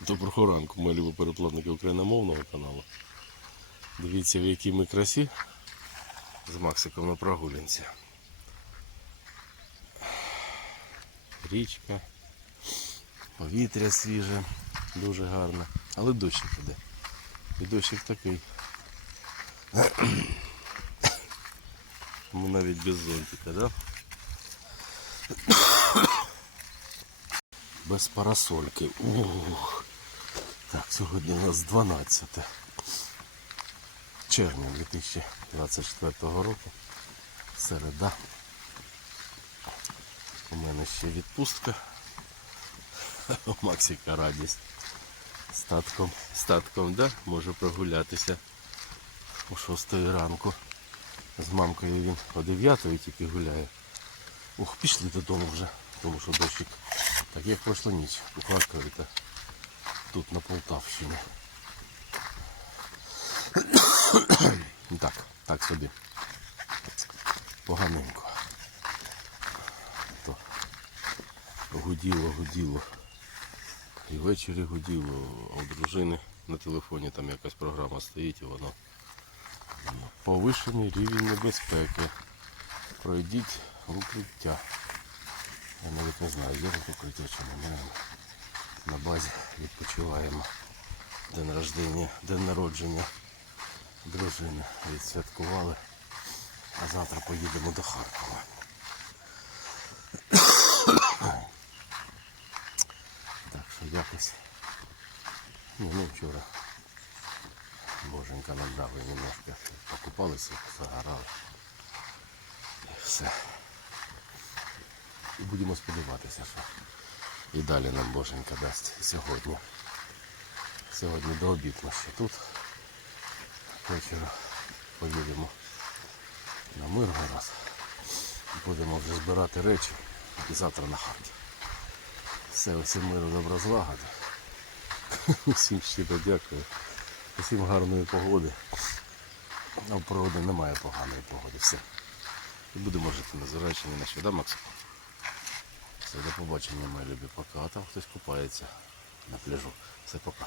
Доброго ранку, мої любі переплатники україномовного каналу. Дивіться, в якій ми красі з Максиком на прогулянці. Річка, повітря свіже, дуже гарне, але дощик іде. І дощик такий. Ми навіть без зонтика, да? Без парасольки. Ух. Так, сьогодні у нас 12 червня 2024 року. Середа. У мене ще відпустка. Максика радість. Статком, статком, да? Може прогулятися о 6 ранку. З мамкою він о 9 тільки гуляє. Ух, пішли додому вже, тому що дощик. Так як пройшла ніч у Харкові та тут на Полтавщині. Так, так собі. Поганенько. То гуділо, гуділо. І ввечері гуділо, а у дружини на телефоні там якась програма стоїть і воно. Повишений рівень небезпеки. Пройдіть укриття. Я навіть не знаю, є тут укриття чи немає. На базі відпочиваємо. День рождення, день народження дружини відсвяткували. А завтра поїдемо до Харкова. Так що якось. Ну, ну вчора Боженька нам дали немножко. Покупалися, загорали. І все. І будемо сподіватися, що і далі нам Боженька дасть сьогодні. Сьогодні до обід ми ще тут. Ввечері поїдемо на Миргород. Будемо вже збирати речі і завтра на хаті. Все, усім миру добро злагоди. Усім щиро дякую. Усім гарної погоди. А в природі немає поганої погоди. Все. І будемо жити незважаючи ні на що, да, Максим? Все, до побачення, мої любі. Пока. Там хтось купається на пляжу. Все, пока.